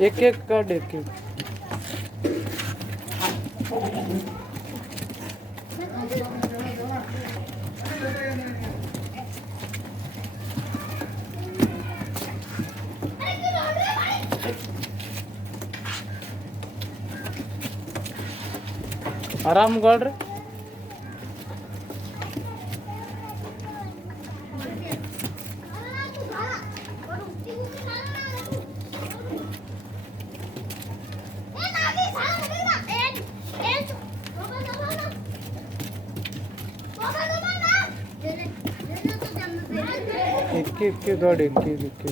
एक एक काट एक एक आराम कर रहे एक गाड़ी एक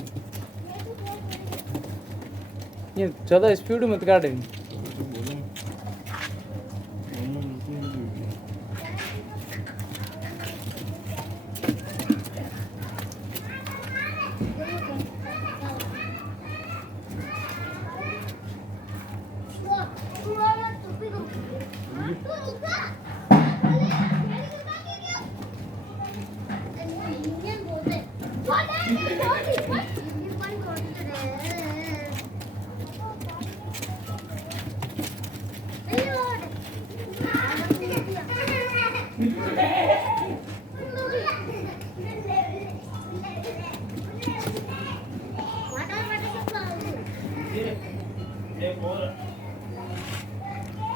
ये ज़्यादा स्पीड मत गाड़ी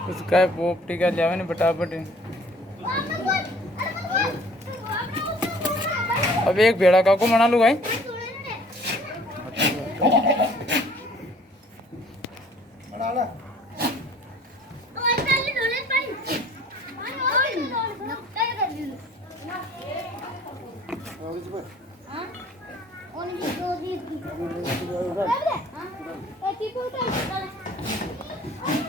उसका पोपटी का जावे ना फटाफट अब एक भेड़ा काको मना लू भाई हाँ